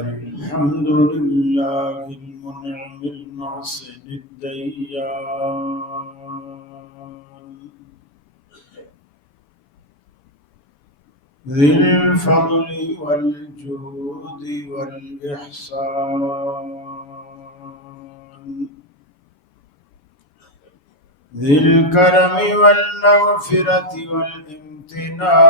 الحمد لله المنعم المحسن الديان ذي الفضل والجود والإحسان ذي الكرم والمغفرة والامتنان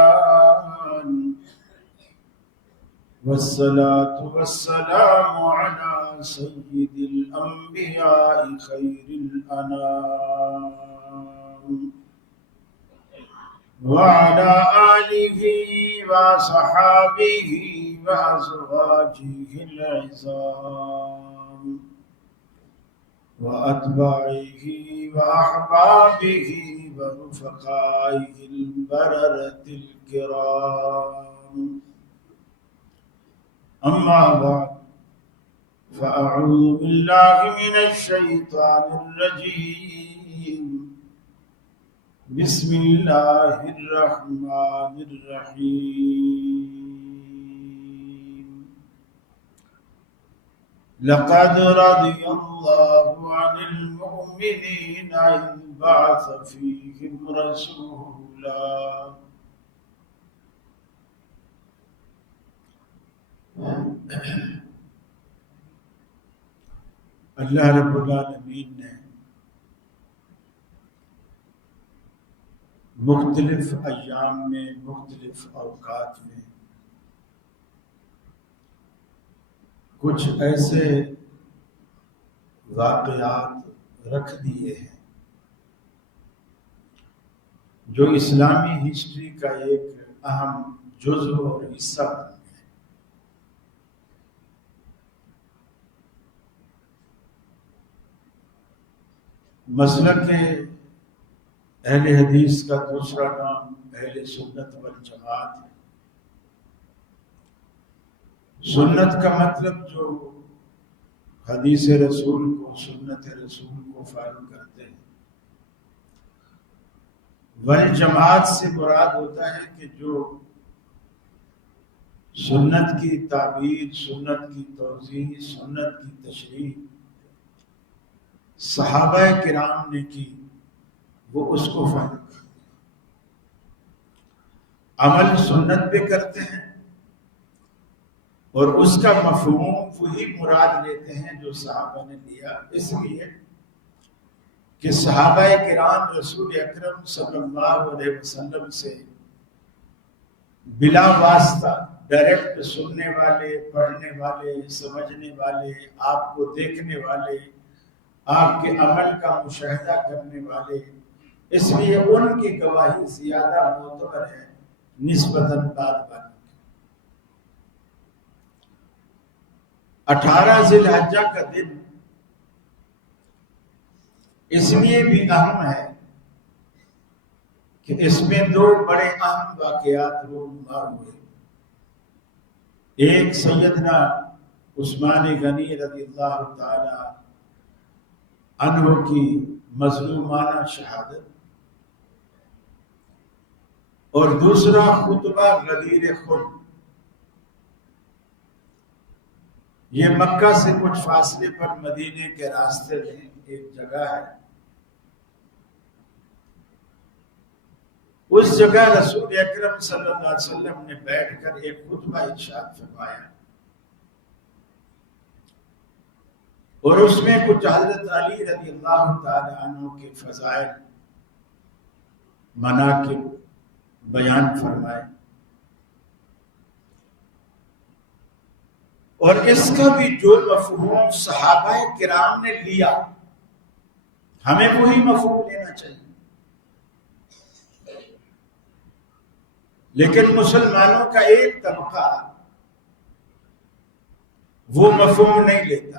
والصلاة والسلام على سيد الأنبياء خير الأنام وعلى آله وصحابه وأزواجه العظام وأتباعه وأحبابه ورفقائه البررة الكرام. أما بعد فأعوذ بالله من الشيطان الرجيم. بسم الله الرحمن الرحيم. لقد رضي الله عن المؤمنين إذ بعث فيهم رسولا اللہ رب العالمین نے مختلف ایام میں مختلف اوقات میں کچھ ایسے واقعات رکھ دیے ہیں جو اسلامی ہسٹری کا ایک اہم جزو اور حصہ بن گئے. مسلک اہل حدیث کا دوسرا نام اہل سنت والجماعت ہے. سنت کا مطلب جو حدیث رسول کو سنت رسول کو فالو کرتے ہیں. والجماعت سے مراد ہوتا ہے کہ جو سنت کی تعبیر، سنت کی توضیح، سنت کی تشریح صحابہ کرام نے کی وہ اس کو فالو کرتے ہیں، عمل سنت پہ کرتے ہیں اور اس کا مفہوم وہی مراد لیتے ہیں جو صحابہ نے لیا. اس لیے کہ صحابہ کرام رسول اکرم صلی اللہ علیہ وسلم سے بلا واسطہ ڈائریکٹ سننے والے، پڑھنے والے، سمجھنے والے، آپ کو دیکھنے والے، آپ کے عمل کا مشاہدہ کرنے والے، اس لیے ان کی گواہی زیادہ معتبر ہے نسبتاً بعد والوں کی. 18 ذی الحجہ کا دن اس لیے بھی اہم ہے کہ اس میں دو بڑے اہم واقعات رونما ہوئے. ایک سیدنا عثمان غنی رضی اللہ تعالی عنہ کی مظلومانہ شہادت اور دوسرا خطبہ غدیر خم. یہ مکہ سے کچھ فاصلے پر مدینے کے راستے میں ایک جگہ ہے. اس جگہ رسول اکرم صلی اللہ علیہ وسلم نے بیٹھ کر ایک خطبہ ارشاد فرمایا اور اس میں کچھ حضرت علی رضی اللہ تعالی عنہ کے فضائل، مناقب بیان فرمائے. اور اس کا بھی جو مفہوم صحابہ کرام نے لیا ہمیں وہی مفہوم لینا چاہیے. لیکن مسلمانوں کا ایک طبقہ وہ مفہوم نہیں لیتا.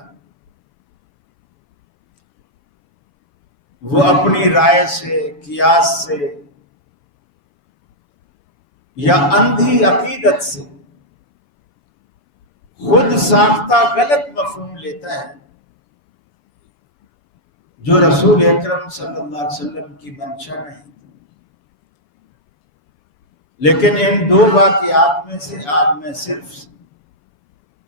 وہ اپنی رائے سے، قیاس سے یا اندھی عقیدت سے خود ساختہ غلط مفہوم لیتا ہے جو رسول اکرم صلی اللہ علیہ وسلم کی منشا نہیں. لیکن ان دو واقعات میں سے آج میں صرف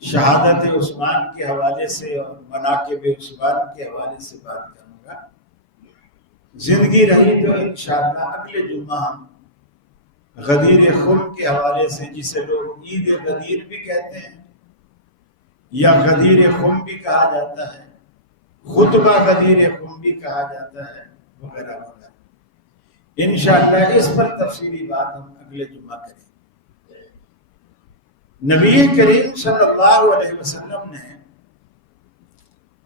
شہادت عثمان کے حوالے سے اور مناقب عثمان کے حوالے سے بات کروں گا۔ زندگی رہی تو انشاءاللہ اگلے جمعہ ہم غدیر خم کے حوالے سے، جسے لوگ عید غدیر بھی کہتے ہیں یا غدیر خم بھی کہا جاتا ہے، خطبہ غدیر خم بھی کہا جاتا ہے، وغیرہ وغیرہ، انشاءاللہ اس پر تفصیلی بات ہم اگلے جمعہ کریں۔ نبی کریم صلی اللہ علیہ وسلم نے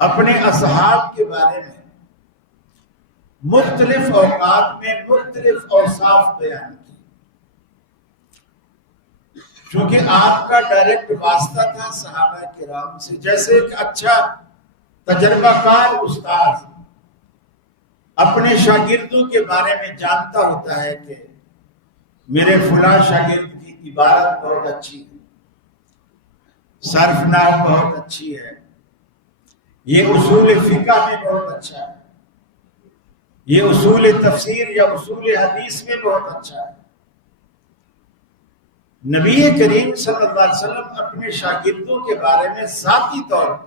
اپنے اصحاب کے بارے میں مختلف اوقات میں مختلف اوصاف بیان کی، چونکہ آپ کا ڈائریکٹ واسطہ تھا صحابہ کرام سے۔ جیسے ایک اچھا تجربہ کار استاد اپنے شاگردوں کے بارے میں جانتا ہوتا ہے کہ میرے فلاں شاگرد کی عبارت بہت اچھی ہے، صرف نحو بہت اچھی ہے، یہ اصول فقہ میں بہت اچھا ہے، یہ اصول تفسیر یا اصول حدیث میں بہت اچھا ہے۔ نبی کریم صلی اللہ علیہ وسلم اپنے شاگردوں کے بارے میں ذاتی طور پر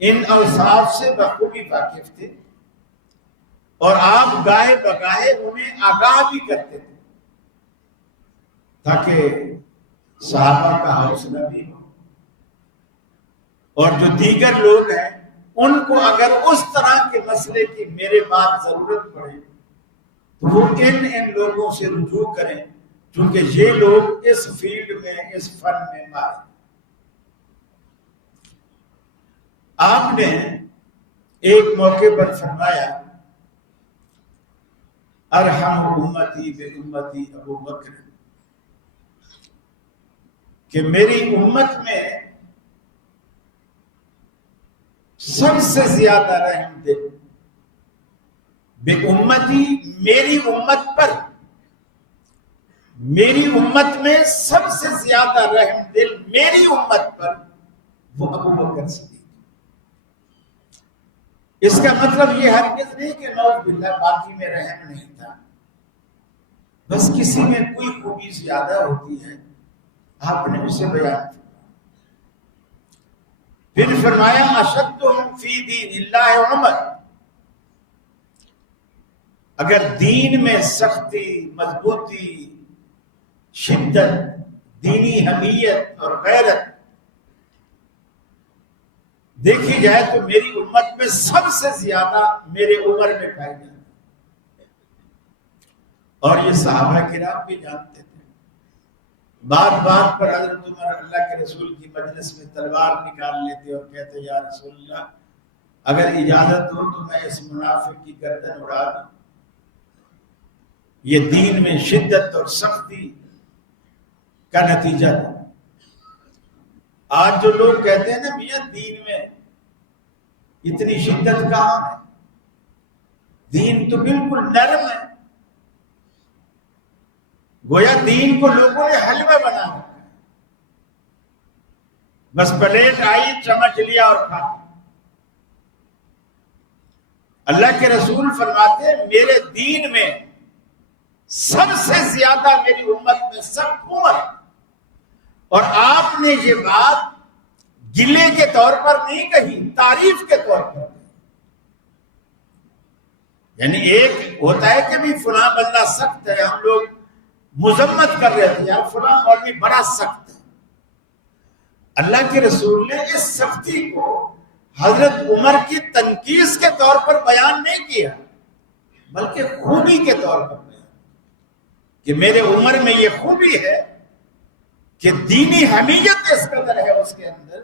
ان اوصاف سے بخوبی واقف تھے، اور آپ گاہے بگاہے انہیں آگاہ بھی کرتے تھے تاکہ صحابہ کا حوصلہ بھی ہو، اور جو دیگر لوگ ہیں ان کو اگر اس طرح کے مسئلے کی میرے بعد ضرورت پڑے تو وہ ان لوگوں سے رجوع کریں، چونکہ یہ لوگ اس فیلڈ میں، اس فن میں ماہر۔ آپ نے ایک موقع پر فرمایا ارحم امتی بامتی ابو بکر، کہ میری امت میں سب سے زیادہ رحم دل بے امتی، میری امت پر، میری امت میں سب سے زیادہ رحم دل میری امت پر وہ ابو بکر صدیق۔ اس کا مطلب یہ ہرگز نہیں کہ نعوذ باللہ باقی میں رحم نہیں تھا، بس کسی میں کوئی خوبی زیادہ ہوتی ہے، آپ نے اسے بیان کیا۔ پھر فرمایا اشدہم فی دین اللہ عمر، اگر دین میں سختی، مضبوطی، شدت، دینی حمیت اور غیرت دیکھی جائے تو میری امت میں سب سے زیادہ میرے عمر میں پائی جاتی ہے۔ اور یہ صحابہ کرام بھی جانتے تھے۔ بات بات پر حضرت عمر اللہ کے رسول کی مجلس میں تلوار نکال لیتے اور کہتے یا رسول اللہ اگر اجازت ہو تو میں اس منافق کی گردن اڑا دوں۔ یہ دین میں شدت اور سختی کا نتیجہ تھا۔ آج جو لوگ کہتے ہیں نا میاں دین میں اتنی شدت کہاں ہے، دین تو بالکل نرم ہے، گویا دین کو لوگوں نے حلوہ بنا رکھا ہے، بس پلیٹ آئی چمچ لیا اور کھا۔ اللہ کے رسول فرماتے ہیں میرے دین میں سب سے زیادہ میری امت میں سخت عمر، اور آپ نے یہ بات گلے کے طور پر نہیں کہی، تعریف کے طور پر۔ یعنی ایک ہوتا ہے کہ بھی فلاں بندہ سخت ہے، ہم لوگ مذمت کر رہے تھے یار فلاں اور بھی بڑا سخت ہے۔ اللہ کے رسول نے اس سختی کو حضرت عمر کی تنقیص کے طور پر بیان نہیں کیا، بلکہ خوبی کے طور پر بیان کہ میرے عمر میں یہ خوبی ہے کہ دینی حمیت اس قدر ہے اس کے اندر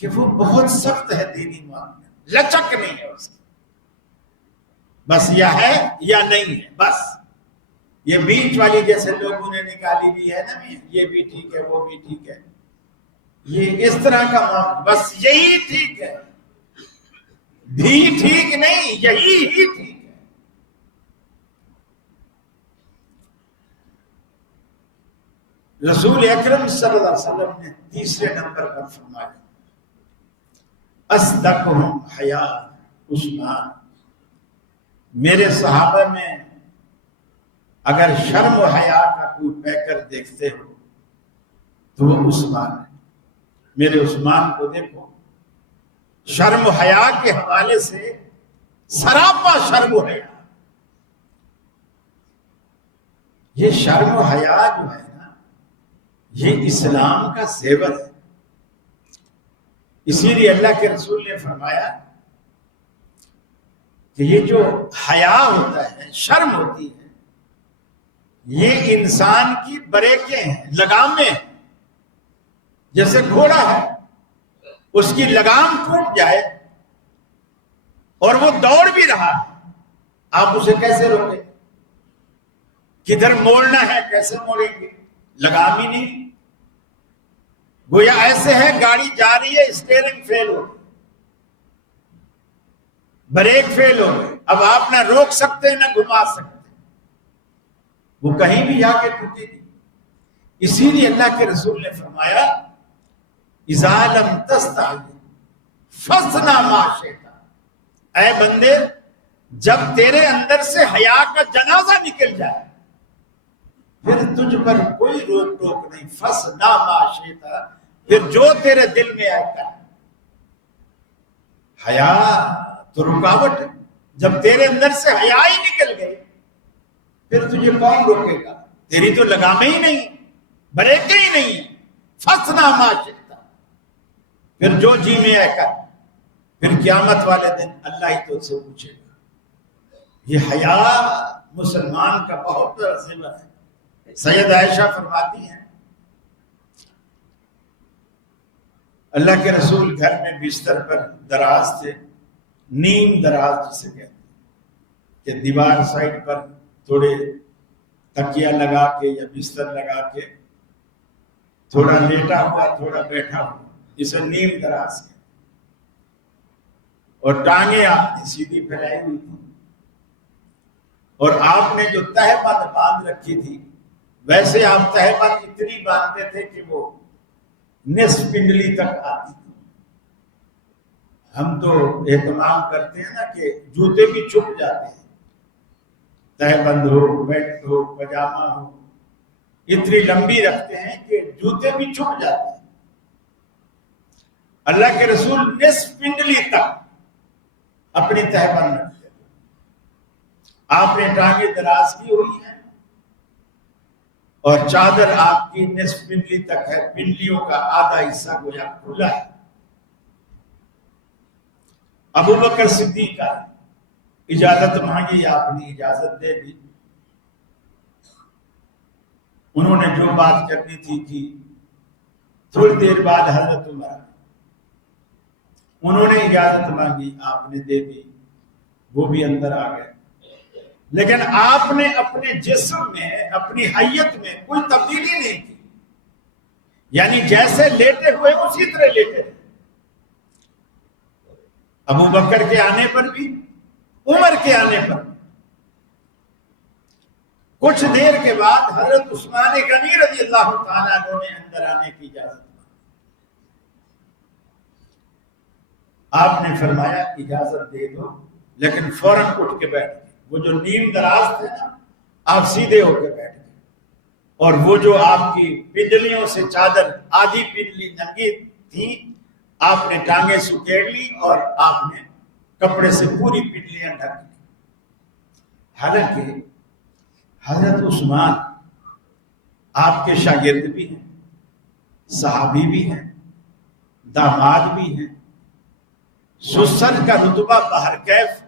کہ وہ بہت سخت ہے، دینی معاملہ لچک نہیں ہے اس کی، بس یا ہے یا نہیں ہے، بس یہ بیچ والی جیسے لوگوں نے نکالی بھی ہے نا، یہ بھی ٹھیک ہے وہ بھی ٹھیک ہے، یہ اس طرح کا معاملہ، بس یہی ٹھیک ہے، بھی ٹھیک نہیں، یہی ہی ٹھیک ہے۔ رسول اکرم صلی اللہ علیہ وسلم نے تیسرے نمبر پر فرمایا اصدقہم حیا عثمان، میرے صحابہ میں اگر شرم و حیا کا کوئی پیکر دیکھتے ہو تو وہ عثمان ہے۔ میرے عثمان کو دیکھو، شرم و حیا کے حوالے سے سراپا شرم و حیا۔ یہ شرم و حیا جو ہے نا، یہ اسلام کا زیور ہے۔ اسی لیے اللہ کے رسول نے فرمایا کہ یہ جو حیا ہوتا ہے، شرم ہوتی ہے، یہ انسان کی بریکیں ہیں، لگامیں ہیں۔ جیسے گھوڑا ہے، اس کی لگام ٹوٹ جائے اور وہ دوڑ بھی رہا ہے، آپ اسے کیسے روکیں؟ کدھر موڑنا ہے کیسے موڑیں گے؟ لگام ہی نہیں۔ گویا ایسے ہے، گاڑی جا رہی ہے، اسٹیئرنگ فیل ہو گئی، بریک فیل ہو گئے، اب آپ نہ روک سکتے نہ گھما سکتے، وہ کہیں بھی جا کے ٹوٹی تھی۔ اسی لیے اللہ کے رسول نے فرمایا اذا لم تستحی فاصنع ما شئت، اے بندے جب تیرے اندر سے حیا کا جنازہ نکل جائے پھر تجھ پر کوئی روک ٹوک نہیں، فاصنع ما شئت، پھر جو تیرے دل میں آئے کر۔ حیا تو رکاوٹ ہے، جب تیرے اندر سے حیا ہی نکل گئی پھر تجھے کون روکے گا؟ تیری تو لگامیں ہی نہیں، بریکیں ہی نہیں ہیں۔ فاصنع ما شئت، پھر جو جی میں آئے کر۔ پھر قیامت والے دن اللہ ہی تو سے پوچھے گا۔ یہ حیا مسلمان کا بہت بڑا زیور ہے۔ سید عائشہ فرماتی ہیں اللہ کے رسول گھر میں بستر پر دراز تھے، نیم دراز جسے کہتے ہیں، کہ دیوار سائڈ پر تھوڑے تکیہ لگا کے یا بستر لگا کے تھوڑا لیٹا ہوا تھوڑا بیٹھا ہوا، اسے نیم دراز کے، اور ٹانگیں آپ نے سیدھی پھیلائی ہوئی تھی، اور آپ نے جو تہہ بند باندھ رکھی تھی ویسے آپ تہہ بند اتنی باندھتے تھے کہ وہ نصف پنڈلی تک آتی تھی۔ ہم تو اہتمام کرتے ہیں نا کہ جوتے بھی چھپ جاتے ہیں، تہہ بند ہو، بیلٹ ہو، پجامہ ہو، اتنی لمبی رکھتے ہیں کہ جوتے بھی چھپ جاتے ہیں۔ اللہ کے رسول نصف پنڈلی تک اپنی تہہ بند رکھتے تھے۔ آپ نے ٹانگیں دراز کی ہوئی ہیں اور چادر آپ کی نصف پنڈلی تک ہے، پنڈلیوں کا آدھا حصہ گویا کھلا ہے۔ ابو بکر صدیق کا اجازت مانگی، آپ نے اجازت دے دی، انہوں نے جو بات کرنی تھی کی۔ تھوڑی دیر بعد حضرت عمر، انہوں نے اجازت مانگی، آپ نے دے دی، وہ بھی اندر آ گئے۔ لیکن آپ نے اپنے جسم میں، اپنی حیت میں کوئی تبدیلی نہیں کی، یعنی جیسے لیٹے ہوئے اسی طرح لیٹے رہے۔ ابو بکر کے آنے پر بھی، عمر کے آنے پر بھی۔ کچھ دیر کے بعد حضرت عثمان غنی رضی اللہ تعالیٰ عنہ نے اندر آنے کی اجازت مانگی۔ آپ نے فرمایا اجازت دے دو، لیکن فوراً اٹھ کے بیٹھ گئے۔ وہ جو نیم دراز تھے نا، آپ سیدھے ہو کے بیٹھ گئے، اور وہ جو آپ کی پنڈلیوں سے چادر آدھی پنڈلی ننگی تھی، آپ نے ٹانگیں سکیڑ لی اور آپ نے کپڑے سے پوری پنڈلیاں ڈھک لی۔ حالانکہ حضرت عثمان آپ کے شاگرد بھی ہیں، صحابی بھی ہیں، داماد بھی ہیں، سسر کا رتبہ بہر کیف،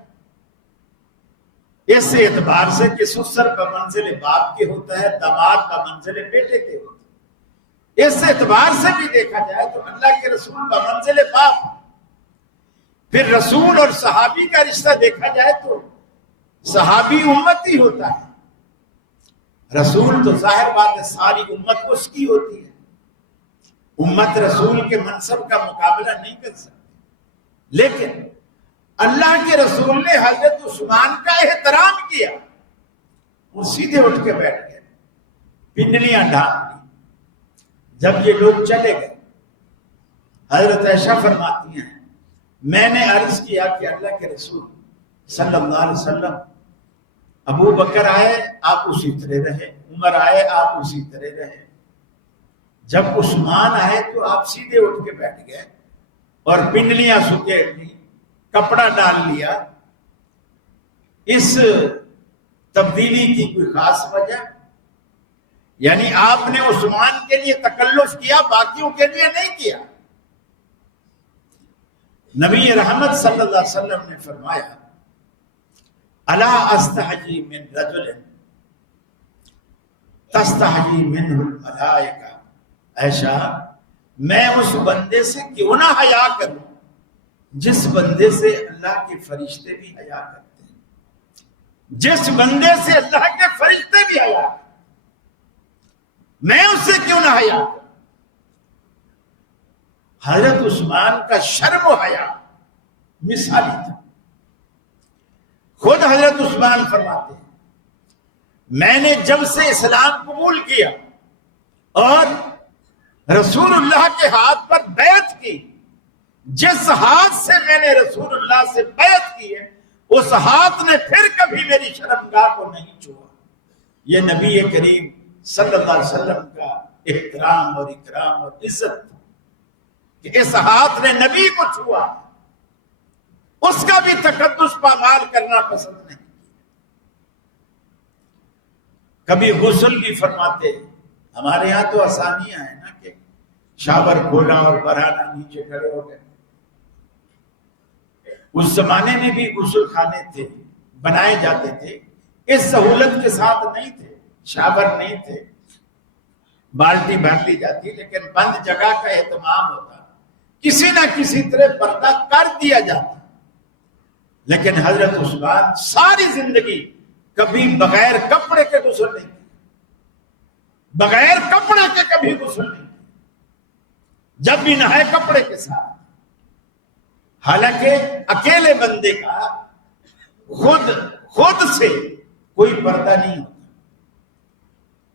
اس اعتبار سے کہ سسر کا منزل باپ کے ہوتا ہے، داماد کا منزل بیٹے کے ہوتا ہے، اس اعتبار سے بھی دیکھا جائے تو اللہ کے رسول کا منزل باپ۔ پھر رسول اور صحابی کا رشتہ دیکھا جائے تو صحابی امت ہی ہوتا ہے، رسول تو ظاہر بات ہے ساری امت اس کی ہوتی ہے، امت رسول کے منصب کا مقابلہ نہیں کر سکتی۔ لیکن اللہ کے رسول نے حضرت عثمان کا احترام کیا، وہ سیدھے اٹھ کے بیٹھ گئے، پنڈلیاں ڈھانپ لی۔ جب یہ لوگ چلے گئے، حضرت عائشہ فرماتی ہیں میں نے عرض کیا کہ اللہ کے رسول صلی اللہ علیہ وسلم، ابو بکر آئے آپ اسی طرح رہے، عمر آئے آپ اسی طرح رہے، جب عثمان آئے تو آپ سیدھے اٹھ کے بیٹھ گئے اور پنڈلیاں سکیٹ لی، کپڑا ڈال لیا. اس تبدیلی کی کوئی خاص وجہ؟ یعنی آپ نے عثمان کے لیے تکلف کیا، باقیوں کے لیے نہیں کیا. نبی رحمت صلی اللہ علیہ وسلم نے فرمایا الا استحجی من رجل تستحجی منہ الملائکہ، عائشہ میں اس بندے سے کیوں نہ حیا کروں جس بندے سے اللہ کے فرشتے بھی حیا کرتے ہیں، جس بندے سے اللہ کے فرشتے بھی حیا کرتے ہیں، میں اس سے کیوں نہ حیا کروں. حضرت عثمان کا شرم و حیا مثالی تھا. خود حضرت عثمان فرماتے ہیں میں نے جب سے اسلام قبول کیا اور رسول اللہ کے ہاتھ پر بیعت کی، جس ہاتھ سے میں نے رسول اللہ سے بیعت کی ہے اس ہاتھ نے پھر کبھی میری شرمگاہ کو نہیں چھوا. یہ نبی کریم صلی اللہ علیہ وسلم کا احترام اور اکرام اور عزت کہ اس ہاتھ نے نبی کو چھوا، اس کا بھی تقدس پامال کرنا پسند نہیں. کبھی غسل بھی فرماتے ہیں. ہمارے ہاں تو آسانیاں ہیں نا کہ شاور کھولا اور برہنہ نیچے کھڑے ہو گئے. اس زمانے میں بھی غسل خانے تھے، بنائے جاتے تھے، اس سہولت کے ساتھ نہیں تھے، شاور نہیں تھے، بالٹی بھر لی جاتی، لیکن بند جگہ کا اہتمام ہوتا، کسی نہ کسی طرح پردہ کر دیا جاتا. لیکن حضرت عثمان ساری زندگی کبھی بغیر کپڑے کے غسل نہیں کیا، بغیر کپڑے کے کبھی غسل نہیں کیا، جب بھی نہائے کپڑے کے ساتھ. حالانکہ اکیلے بندے کا خود سے کوئی پردہ نہیں ہوتا.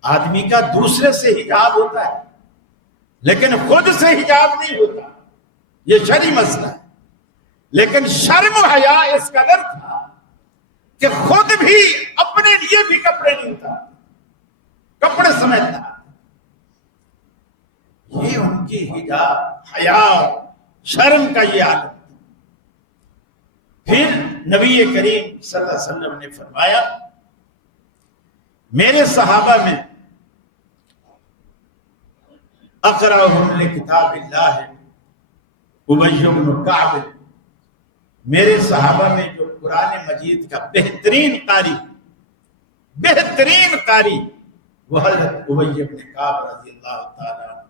آدمی کا دوسرے سے حجاب ہوتا ہے لیکن خود سے حجاب نہیں ہوتا، یہ شرعی مسئلہ ہے. لیکن شرم و حیا اس قدر تھا کہ خود بھی اپنے لیے بھی کپڑے نہیں اتارتے، کپڑے سمیٹتا. یہ ان کی حجاب، حیا، شرم کا یہ عالم. پھر نبی کریم صلی اللہ علیہ وسلم نے فرمایا میرے صحابہ میں اقرأہم لکتاب اللہ ابی بن کعب، میرے صحابہ میں جو قرآن مجید کا بہترین قاری وہ حضرت ابی بن کعب رضی اللہ تعالیٰ عنہ.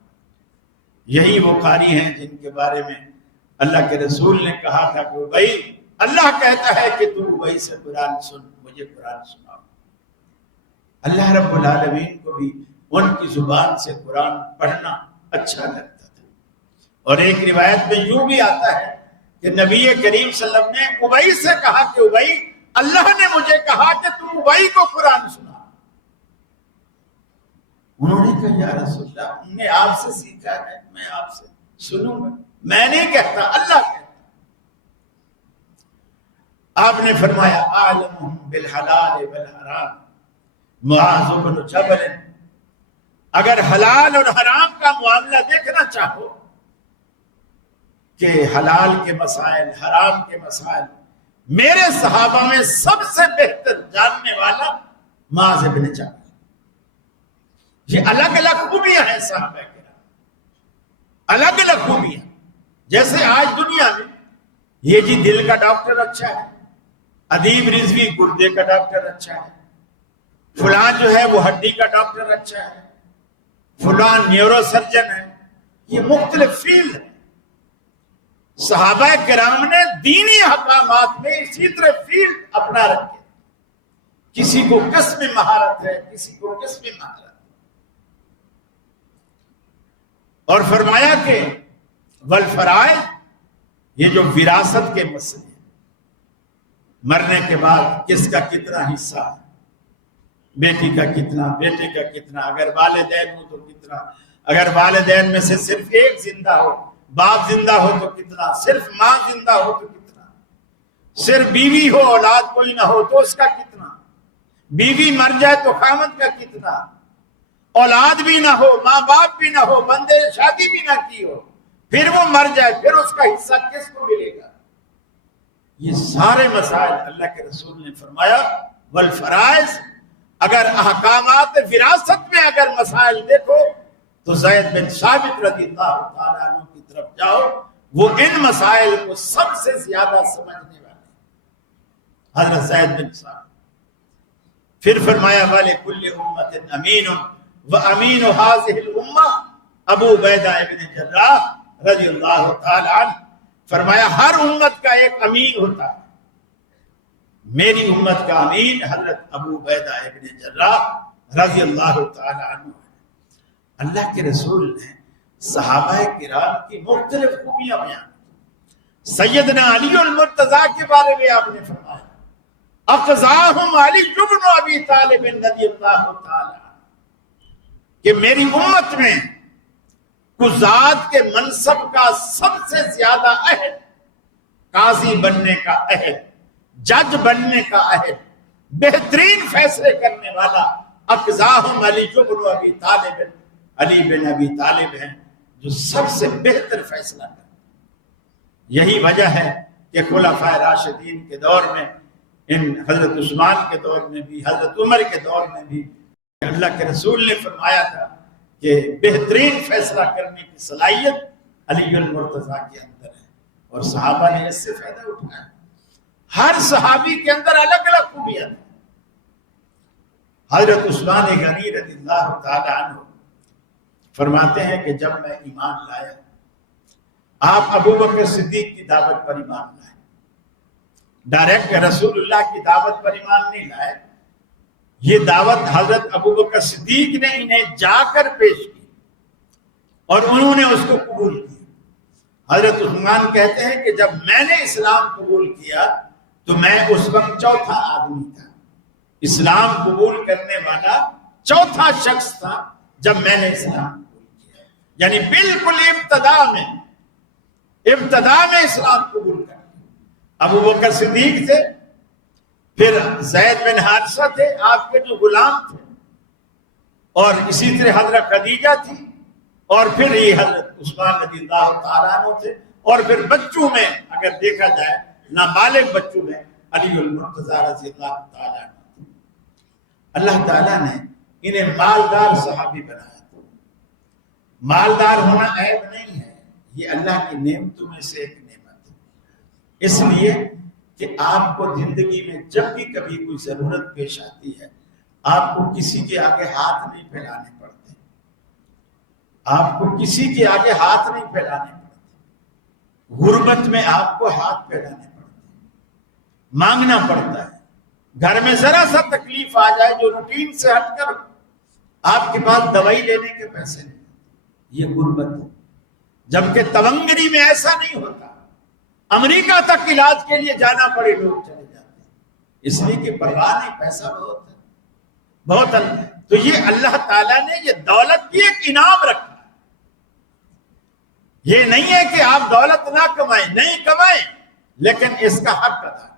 یہی وہ قاری ہیں جن کے بارے میں اللہ کے رسول نے کہا تھا کہ ابی، اللہ کہتا ہے کہ تو ابی سے قرآن سن، مجھے قرآن سناؤ. اللہ رب العالمین کو بھی ان کی زبان سے قرآن پڑھنا اچھا لگتا تھا. اور ایک روایت میں یوں بھی آتا ہے کہ نبی کریم صلی اللہ علیہ وسلم نے ابی سے کہا کہ ابی، اللہ نے مجھے کہا کہ تم ابی کو قرآن سنا. انہوں نے کہا یا رسول اللہ، ہم نے آپ سے سیکھا ہے، میں آپ سے سنوں گا. میں نہیں کہتا، اللہ کہتا. آپ نے فرمایا اعلمہم بالحلال والحرام معاذ بن جبل. اگر حلال اور حرام کا معاملہ دیکھنا چاہو کہ حلال کے مسائل، حرام کے مسائل، میرے صحابہ میں سب سے بہتر جاننے والا معاذ بن جبل. یہ الگ الگ خوبیاں ہیں صحابہ کرام، الگ الگ خوبیاں. جیسے آج دنیا میں یہ جی دل کا ڈاکٹر اچھا ہے، ادیب رضوی گردے کا ڈاکٹر اچھا ہے، فلاں جو ہے وہ ہڈی کا ڈاکٹر اچھا ہے، فلاں نیورو سرجن ہے. یہ مختلف فیلڈ ہے. صحابہ کرام نے دینی احکامات میں اسی طرح فیلڈ اپنا رکھے. کسی کو کس میں مہارت ہے، کسی کو کس میں مہارت. اور فرمایا کہ والفرائض، یہ جو وراثت کے مسئلے ہیں، مرنے کے بعد کس کا کتنا حصہ ہے، بیٹی کا کتنا، بیٹے کا کتنا، اگر والدین ہو تو کتنا، اگر والدین میں سے صرف ایک زندہ ہو، باپ زندہ ہو تو کتنا، صرف ماں زندہ ہو تو کتنا، صرف بیوی ہو اولاد کوئی نہ ہو تو اس کا کتنا، بیوی مر جائے تو خامد کا کتنا، اولاد بھی نہ ہو، ماں باپ بھی نہ ہو، بندے شادی بھی نہ کی ہو، پھر وہ مر جائے، پھر اس کا حصہ کس کو ملے گا؟ یہ سارے مسائل اللہ کے رسول نے فرمایا والفرائض. اگر احکامات وراثت میں اگر مسائل دیکھو تو زید بن ثابت رضی اللہ تعالیٰ عنہ کی طرف جاؤ، وہ ان مسائل کو سب سے زیادہ سمجھنے والے حضرت زید بن ثابت. پھر فرمایا وَلِكُلِّ أُمَّةٍ أَمِينٌ وَأَمِينُ هَذِهِ الْأُمَّةِ ابو عبیدہ ابن جراح رضی اللہ تعالیٰ عنہ. فرمایا ہر امت کا ایک امین ہوتا ہے، میری امت کا امین حضرت ابو عبیدہ ابن جراح رضی اللہ تعالیٰ عنہ. اللہ کے رسول نے صحابہ کرام کی مختلف خوبیاں بیان کی. سیدنا علی المرتضیٰ کے بارے میں آپ نے فرمایا اقضاہم علی بن ابی طالب رضی اللہ تعالیٰ عنہ کہ میری امت میں قضات کے منصب کا سب سے زیادہ عہد، قاضی بننے کا عہد، جج بننے کا عہد، بہترین فیصلے کرنے والا اقضاہم علی بن ابی طالب، علی بن ابی طالب ہیں جو سب سے بہتر فیصلہ کرتے. یہی وجہ ہے کہ خلفائے راشدین کے دور میں، ان حضرت عثمان کے دور میں بھی، حضرت عمر کے دور میں بھی اللہ کے رسول نے فرمایا تھا کہ بہترین فیصلہ کرنے کی صلاحیت علی المرتضیٰ کے اندر ہے، اور صحابہ نے اس سے فائدہ اٹھایا. ہر صحابی کے اندر الگ الگ خوبیاں ہیں. حضرت عثمان غنی رضی اللہ تعالی عنہ فرماتے ہیں کہ جب میں ایمان لایا، آپ ابو بکر صدیق کی دعوت پر ایمان لائے، ڈائریکٹ رسول اللہ کی دعوت پر ایمان نہیں لائے. یہ دعوت حضرت ابو بکر صدیق نے انہیں جا کر پیش کی اور انہوں نے اس کو قبول کیا. حضرت عثمان کہتے ہیں کہ جب میں نے اسلام قبول کیا تو میں اس وقت چوتھا آدمی تھا، اسلام قبول کرنے والا چوتھا شخص تھا جب میں نے اسلام قبول کیا. یعنی بالکل ابتدا میں اسلام قبول کر لیا. ابو بکر صدیق تھے، پھر زید بن حارثہ تھے آپ کے جو غلام تھے، اور اسی طرح حضرت خدیجہ تھی، اور پھر یہ حضرت عثمان رضی اللہ تعالیٰ عنہ تھے، اور پھر بچوں میں اگر دیکھا جائے نابالغ بچوں میں علی المرتضیٰ رضی اللہ تعالیٰ عنہ. اللہ تعالیٰ نے انہیں مالدار صحابی بنایا تھا. مالدار ہونا عیب نہیں ہے، یہ اللہ کی نعمتوں میں سے ایک نعمت ہے. اس لیے کہ آپ کو زندگی میں جب بھی کبھی کوئی ضرورت پیش آتی ہے، آپ کو کسی کے آگے ہاتھ نہیں پھیلانے پڑتے، آپ کو کسی کے آگے ہاتھ نہیں پھیلانے پڑتے. غربت میں آپ کو ہاتھ پھیلانے پڑتے، مانگنا پڑتا ہے. گھر میں ذرا سا تکلیف آ جائے جو روٹین سے ہٹ کر، آپ کے پاس دوائی لینے کے پیسے نہیں، یہ غربت ہے. جبکہ تونگری میں ایسا نہیں ہوتا، امریکہ تک علاج کے لیے جانا پڑے لوگ چلے جاتے ہیں، اس لیے کہ پرواہ نہیں، پیسہ بہت ہے، بہت ہے. تو یہ اللہ تعالیٰ نے یہ دولت بھی ایک انعام رکھا ہے. یہ نہیں ہے کہ آپ دولت نہ کمائیں، نہیں کمائیں، لیکن اس کا حق ادا کریں.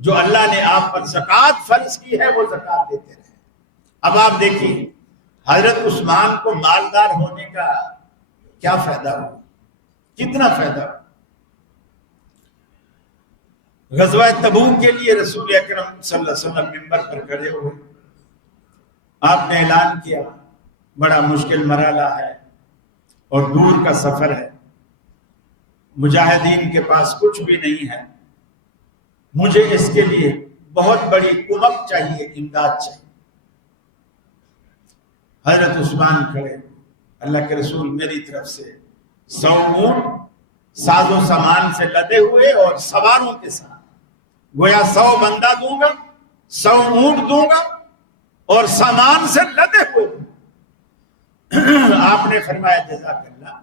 جو اللہ نے آپ پر زکوٰۃ فرض کی ہے وہ زکوٰۃ دیتے رہے. اب آپ دیکھیے حضرت عثمان کو مالدار ہونے کا کیا فائدہ ہوا، کتنا فائدہ ہوا. غزوہ تبوک کے لیے رسول اکرم صلی اللہ علیہ وسلم منبر پر کھڑے ہوئے، آپ نے اعلان کیا بڑا مشکل مرحلہ ہے اور دور کا سفر ہے، مجاہدین کے پاس کچھ بھی نہیں ہے، مجھے اس کے لیے بہت بڑی کمک چاہیے، امداد چاہیے. حضرت عثمان کھڑے، اللہ کے رسول میری طرف سے 100 اونٹ ساز و سامان سے لدے ہوئے اور سواروں کے ساتھ، گویا 100 بندہ دوں گا، 100 اونٹ دوں گا اور سامان سے لدے ہوئے. آپ نے فرمایا جزاک اللہ،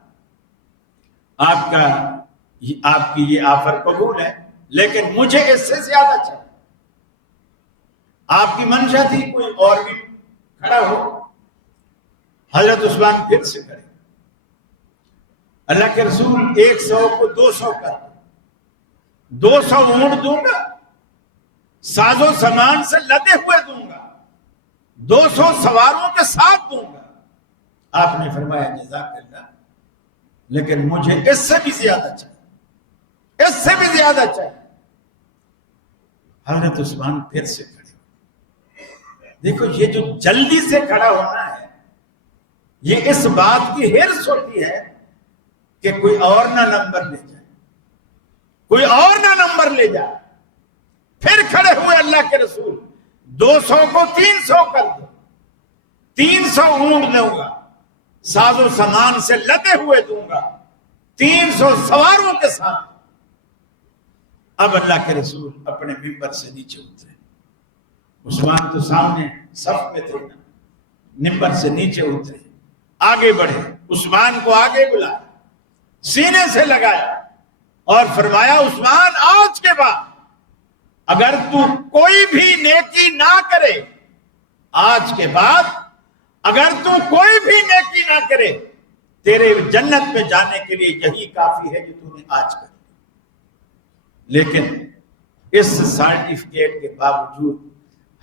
آپ کی یہ آفر قبول ہے، لیکن مجھے اس سے زیادہ چاہیے. آپ کی منشا تھی کوئی اور بھی کھڑا ہو. حضرت عثمان پھر سے کرے، اللہ کے رسول 100 کو 200 کر، 200 اونٹ دوں گا، ساز و سامان سے لدے ہوئے دوں گا، 200 سواروں کے ساتھ دوں گا. آپ نے فرمایا جزاک اللہ، لیکن مجھے اس سے بھی زیادہ چاہیے، اس سے بھی زیادہ چاہیے۔ حضرت عثمان پھر سے کھڑے ہوئے۔ دیکھو یہ جو جلدی سے کھڑا ہونا ہے، یہ اس بات کی ہرس ہوتی ہے کہ کوئی اور نہ نمبر لے جائے، کوئی اور نہ نمبر لے جائے۔ پھر کھڑے ہوئے اللہ کے رسول، 200 کو 300 کر دو، 300 اونٹ دوں گا، ساز و سامان سے لدے ہوئے دوں گا، 300 سواروں کے ساتھ۔ اب اللہ کے رسول اپنے ممبر سے نیچے اترے۔ عثمان تو سامنے صف میں تھے نا، ممبر سے نیچے اترے، آگے بڑھے، عثمان کو آگے بلایا، سینے سے لگایا اور فرمایا عثمان آج کے بعد اگر تو کوئی بھی نیکی نہ کرے، آج کے بعد اگر تو کوئی بھی نیکی نہ کرے، تیرے جنت میں جانے کے لیے یہی کافی ہے جو تو نے آج کر۔ لیکن اس سرٹیفکیٹ کے باوجود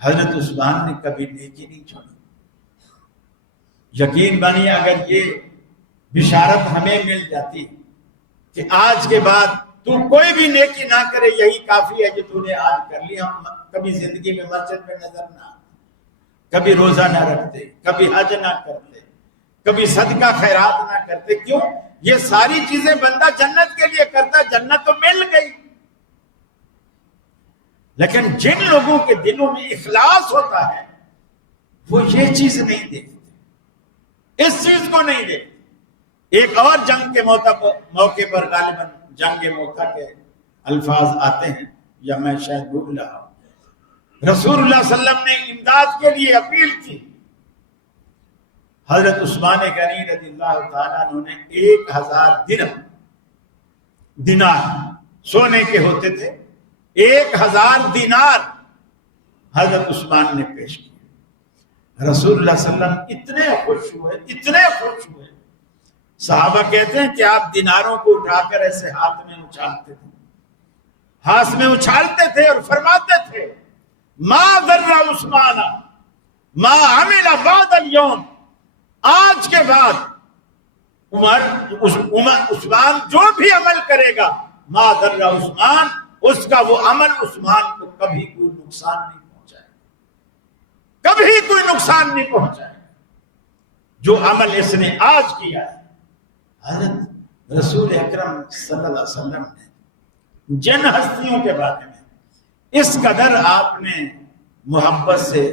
حضرت عثمان نے کبھی نیکی نہیں چھوڑی۔ یقین مانیے اگر یہ بشارت ہمیں مل جاتی کہ آج کے بعد تو کوئی بھی نیکی نہ کرے، یہی کافی ہے جو تو نے آج کر لی، ہم کبھی زندگی میں مسجد میں نظر نہ آتے، کبھی روزہ نہ رکھتے، کبھی حج نہ کرتے، کبھی صدقہ خیرات نہ کرتے۔ کیوں؟ یہ ساری چیزیں بندہ جنت کے لیے کرتا، جنت تو مل گئی۔ لیکن جن لوگوں کے دلوں میں اخلاص ہوتا ہے وہ یہ چیز نہیں دیکھتے، اس چیز کو نہیں دیکھتے۔ ایک اور جنگ کے موقع پر غالباً جنگ موقع کے الفاظ آتے ہیں، یا میں شاید بھول رہا ہوں، رسول اللہ صلی اللہ علیہ وسلم نے امداد کے لیے اپیل کی۔ حضرت عثمان غنی رضی اللہ تعالیٰ عنہ نے 1000 درہم، دینار سونے کے ہوتے تھے، 1000 دینار حضرت عثمان نے پیش کیا۔ رسول اللہ صلی اللہ علیہ وسلم اتنے خوش ہوئے، اتنے خوش ہوئے، صحابہ کہتے ہیں کہ آپ دیناروں کو اٹھا کر ایسے ہاتھ میں اچھالتے تھے، ہاتھ میں اچھالتے تھے اور فرماتے تھے ما ضر عثمان ما عمل بعد اليوم، آج کے بعد عثمان جو بھی عمل کرے گا، ما ضر عثمان، اس کا وہ عمل عثمان کو کبھی کوئی نقصان نہیں پہنچائے، کبھی کوئی نقصان نہیں پہنچائے جو عمل اس نے آج کیا ہے۔ حضرت رسول اکرم صلی اللہ علیہ وسلم نے جن ہستیوں کے بارے میں اس قدر آپ نے محبت سے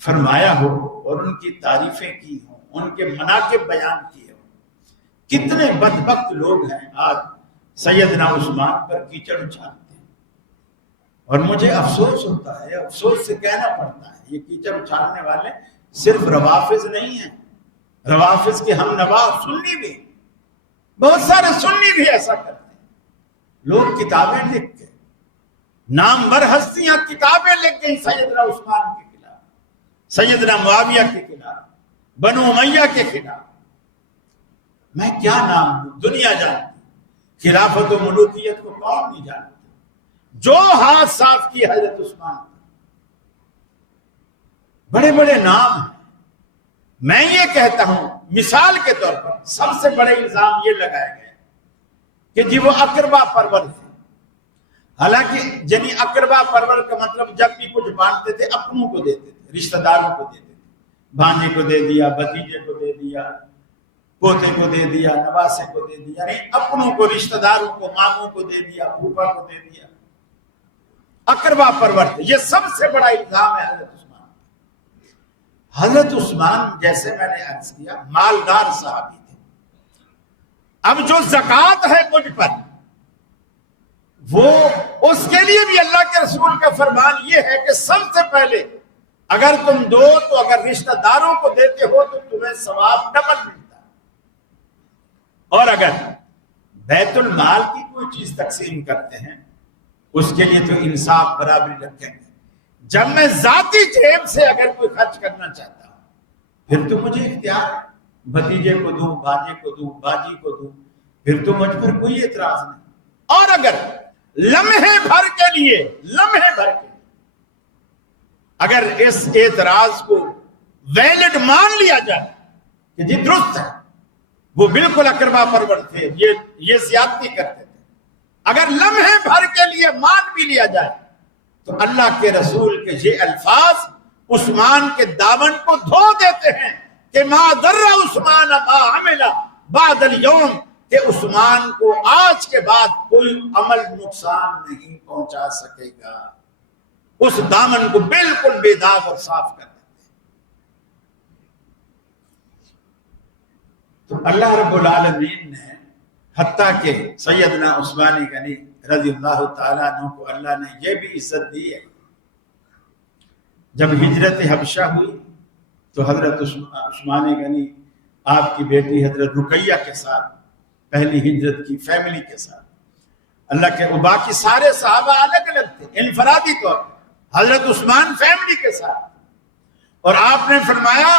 فرمایا ہو اور ان کی تعریفیں کی ہوں، ان کے مناقب بیان کیے ہوں، کتنے بدبخت لوگ ہیں آج سیدنا عثمان پر کیچڑ اچھالتے ہیں۔ اور مجھے افسوس ہوتا ہے، افسوس سے کہنا پڑتا ہے، یہ کیچڑ اچھالنے والے صرف روافظ نہیں ہیں، روافظ کے ہم نوا سنی بھی، بہت سارے سنی بھی ایسا کرتے ہیں۔ لوگ کتابیں لکھ کے، نامور ہستیاں کتابیں لکھ گئی سیدنا عثمان کے خلاف، سیدنا معاویہ کے خلاف، بنو امیہ کے خلاف۔ میں کیا نام دوں، دنیا جانتی، خلافت و ملوکیت کو کون نہیں جانتا، جو ہاتھ صاف کی حضرت عثمان، بڑے بڑے نام ہیں۔ میں یہ کہتا ہوں مثال کے طور پر سب سے بڑے الزام یہ لگائے گئے کہ جی وہ اقربا پرور تھے، حالانکہ یعنی اقربا پرور کا مطلب جب بھی کچھ بانٹتے تھے اپنوں کو دیتے تھے، رشتہ داروں کو دیتے تھے، بھانجے کو دے دیا، بھتیجے کو دے دیا، پوتے کو دے دیا، نواسے کو دے دیا، یعنی اپنوں کو، رشتہ داروں کو، ماموں کو دے دیا، پھوپھا کو دے دیا، اقربا پرور تھے۔ یہ سب سے بڑا الزام ہے حضرت عثمان۔ حضرت عثمان جیسے میں نے عرض کیا مالدار صحابی تھے۔ اب جو زکوٰۃ ہے مجھ پر، وہ اس کے لیے بھی اللہ کے رسول کا فرمان یہ ہے کہ سب سے پہلے اگر تم دو تو اگر رشتہ داروں کو دیتے ہو تو تمہیں ثواب ڈبل ملتا ہے، اور اگر بیت المال کی کوئی چیز تقسیم کرتے ہیں اس کے لیے تو انصاف برابری رکھیں گے۔ جب میں ذاتی جیب سے اگر کوئی خرچ کرنا چاہتا ہوں پھر تو مجھے اختیار ہے، بھتیجے کو دوں، بھانجے کو دوں، باجی کو دوں، پھر تو مجھ پر کوئی اعتراض نہیں۔ اور اگر لمحے بھر کے لیے اگر اس اعتراض کو ویلڈ مان لیا جائے کہ جی درست ہے، وہ بالکل اقربا پرور تھے، یہ زیادتی کرتے تھے۔ اگر لمحے بھر کے لیے مان بھی لیا جائے تو اللہ کے رسول کے یہ الفاظ عثمان کے دامن کو دھو دیتے ہیں کہ ما ضر عثمان ما عمل بعد اليوم، کہ عثمان کو آج کے بعد کوئی عمل نقصان نہیں پہنچا سکے گا۔ اس دامن کو بالکل بے داغ اور صاف کر دیتے۔ تو اللہ رب العالمین نے حتیٰ کہ سیدنا عثمان غنی رضی اللہ تعالیٰ عنہ کو اللہ نے یہ بھی عزت دی ہے، جب ہجرت حبشہ ہوئی تو حضرت عثمان غنی آپ کی بیٹی حضرت رقیہ کے ساتھ پہلی ہجرت کی، فیملی کے ساتھ، اللہ کے باقی سارے صحابہ الگ الگ تھے انفرادی طور پر، حضرت عثمان فیملی کے ساتھ۔ اور آپ نے فرمایا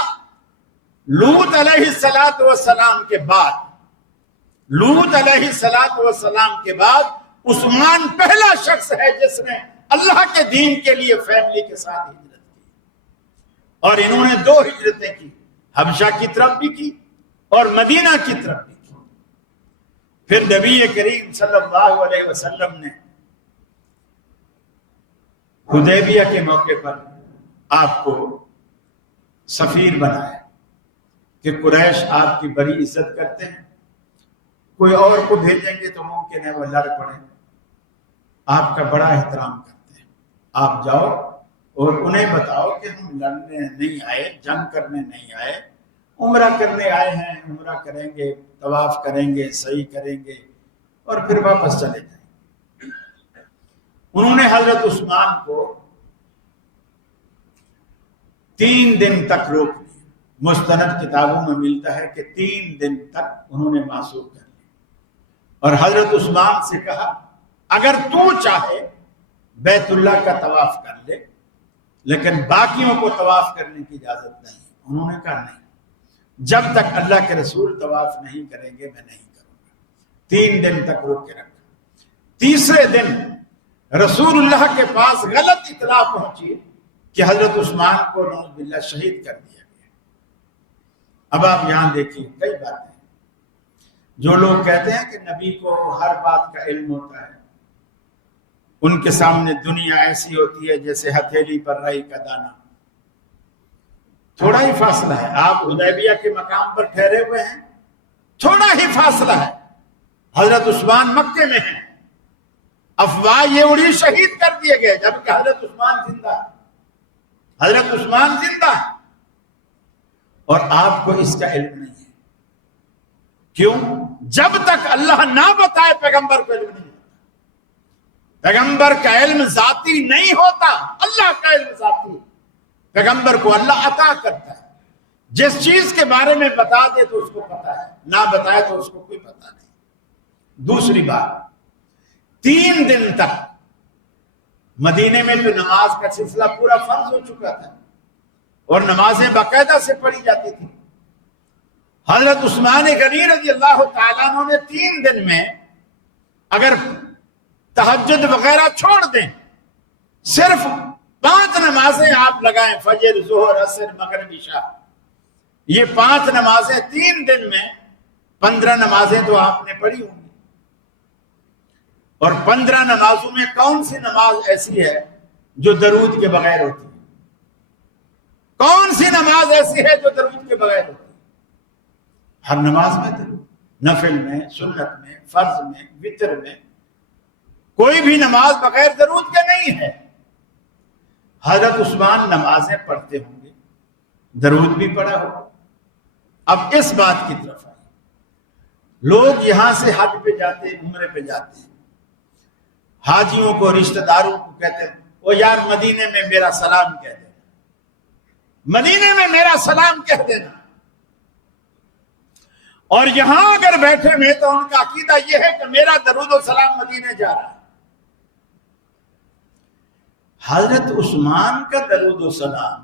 لوط علیہ السلام کے بعد، لوط علیہ السلام کے بعد عثمان پہلا شخص ہے جس نے اللہ کے دین کے لیے فیملی کے ساتھ ہجرت کی، اور انہوں نے 2 ہجرتیں کی، حبشہ کی طرف بھی کی اور مدینہ کی طرف بھی کی۔ پھر نبی کریم صلی اللہ علیہ وسلم نے حدیبیہ کے موقع پر آپ کو سفیر بنایا کہ قریش آپ کی بڑی عزت کرتے ہیں، کوئی اور کو بھیجیں گے تو ممکن ہے وہ لڑ پڑے، آپ کا بڑا احترام کرتے ہیں، آپ جاؤ اور انہیں بتاؤ کہ ہم لڑنے نہیں آئے، جنگ کرنے نہیں آئے، عمرہ کرنے آئے ہیں، عمرہ کریں گے، طواف کریں گے، سعی کریں گے اور پھر واپس چلے جائیں۔ انہوں نے حضرت عثمان کو 3 دن تک روک لیا، مستند کتابوں میں ملتا ہے کہ 3 دن تک انہوں نے معصوم کر لیا، اور حضرت عثمان سے کہا اگر تو چاہے بیت اللہ کا طواف کر لے لیکن باقیوں کو طواف کرنے کی اجازت نہیں۔ انہوں نے کہا نہیں، جب تک اللہ کے رسول طواف نہیں کریں گے میں نہیں کروں گا۔ 3 دن تک روک کے رکھا۔ تیسرے دن رسول اللہ کے پاس غلط اطلاع پہنچی کہ حضرت عثمان کو نعوذ باللہ شہید کر دیا گیا۔ اب آپ یہاں دیکھیے کئی باتیں، جو لوگ کہتے ہیں کہ نبی کو ہر بات کا علم ہوتا ہے، ان کے سامنے دنیا ایسی ہوتی ہے جیسے ہتھیلی پر رائی کا دانہ، تھوڑا ہی فاصلہ ہے، آپ حدیبیہ کے مقام پر ٹھہرے ہوئے ہیں، تھوڑا ہی فاصلہ ہے، حضرت عثمان مکے میں ہیں، افواہ یہ اڑی شہید کر دیے گئے جبکہ حضرت عثمان زندہ ہے، حضرت عثمان زندہ ہے، اور آپ کو اس کا علم نہیں ہے۔ کیوں؟ جب تک اللہ نہ بتائے پیغمبر کو علم نہیں ہوتا۔ پیغمبر کا علم ذاتی نہیں ہوتا، اللہ کا علم ذاتی، پیغمبر کو اللہ عطا کرتا ہے، جس چیز کے بارے میں بتا دے تو اس کو پتا ہے، نہ بتائے تو اس کو کوئی پتا نہیں۔ دوسری بات، 3 دن تک مدینے میں تو نماز کا سلسلہ پورا فرض ہو چکا تھا اور نمازیں باقاعدہ سے پڑھی جاتی تھی۔ حضرت عثمان غنی رضی اللہ تعالیٰ عنہ نے 3 دن میں اگر تہجد وغیرہ چھوڑ دیں، صرف 5 نمازیں آپ لگائیں، فجر، ظہر، عصر، مغرب، عشاء، یہ 5 نمازیں 3 دن میں 15 نمازیں تو آپ نے پڑھی ہوں گی۔ اور 15 نمازوں میں کون سی نماز ایسی ہے جو درود کے بغیر ہوتی ہے؟ کون سی نماز ایسی ہے جو درود کے بغیر ہوتی ہے؟ ہر نماز میں درود، نفل میں، سنت میں، فرض میں، وتر میں، کوئی بھی نماز بغیر درود کے نہیں ہے۔ حضرت عثمان نمازیں پڑھتے ہوں گے، درود بھی پڑھا ہوگا۔ اب اس بات کی طرف آئے، لوگ یہاں سے حج پہ جاتے ہیں، عمرے پہ جاتے ہیں، حاجیوں کو، رشتہ داروں کو کہتے ہیں وہ یار مدینے میں میرا سلام کہہ دینا، مدینے میں میرا سلام کہہ دینا، اور یہاں اگر بیٹھے ہوئے تو ان کا عقیدہ یہ ہے کہ میرا درود و سلام مدینے جا رہا ہے۔ حضرت عثمان کا درود و سلام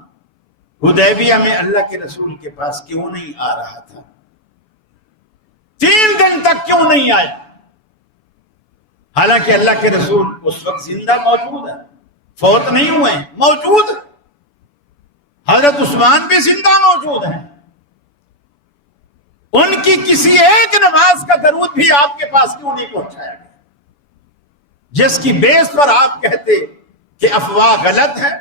حدیبیہ میں اللہ کے رسول کے پاس کیوں نہیں آ رہا تھا؟ 3 دن تک کیوں نہیں آیا؟ حالانکہ اللہ کے رسول اس وقت زندہ موجود ہے، فوت نہیں ہوئے، موجود۔ حضرت عثمان بھی زندہ موجود ہیں، ان کی کسی ایک نماز کا درود بھی آپ کے پاس کیوں نہیں پہنچایا گیا؟ جس کی بیس پر آپ کہتے کہ افواہ غلط ہے،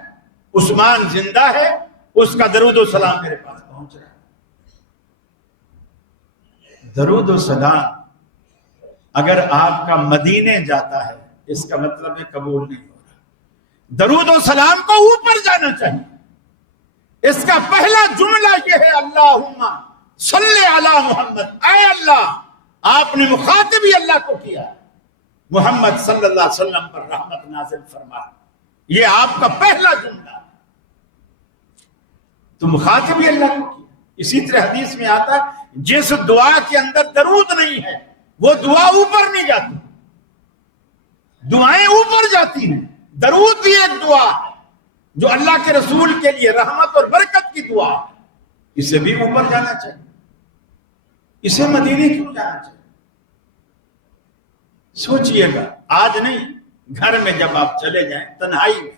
عثمان زندہ ہے، اس کا درود و سلام میرے پاس پہنچ رہا ہے۔ درود و سلام اگر آپ کا مدینے جاتا ہے اس کا مطلب ہے قبول نہیں ہو رہا۔ درود و سلام کو اوپر جانا چاہیے۔ اس کا پہلا جملہ یہ ہے اللہم صلی علی محمد، اے اللہ، آپ نے مخاطب ہی اللہ کو کیا، محمد صلی اللہ علیہ وسلم پر رحمت نازل فرما، یہ آپ کا پہلا جملہ ہے، تو مخاطب ہی اللہ کو کیا۔ اسی طرح حدیث میں آتا ہے جس دعا کے اندر درود نہیں ہے وہ دعا اوپر نہیں جاتی۔ دعائیں اوپر جاتی ہیں، درود بھی ایک دعا ہے جو اللہ کے رسول کے لیے رحمت اور برکت کی دعا ہے، اسے بھی اوپر جانا چاہیے۔ اسے مدینے کیوں جانا چاہیے؟ سوچئے گا، آج نہیں، گھر میں جب آپ چلے جائیں تنہائی میں